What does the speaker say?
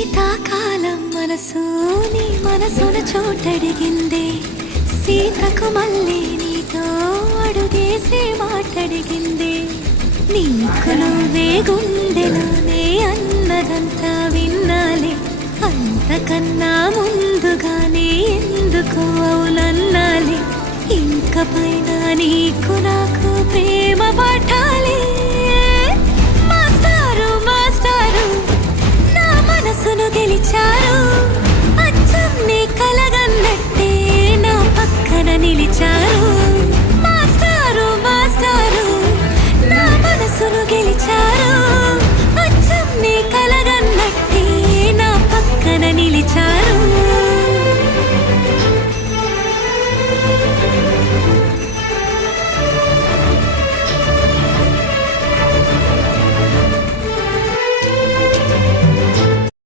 శీతాకాలం మనసు నీ మనసున చోటడిగిందే, సీతకు మళ్ళీ నీతో అడుగేసే మాటడిగిందే. నీకు నువ్వే గుండెలోనే అన్నదంతా విన్నాలే, అంతకన్నా ముందుగానే ఎందుకు అవునన్నాలే. ఇంక పైన నీకు నాకు ప్రేమ పాఠాలే. మాస్టారు మాస్టారు నా మనసును గెలిచారు, అచ్చం నీ కలగన్నట్టే నా పక్కన నిలిచారు.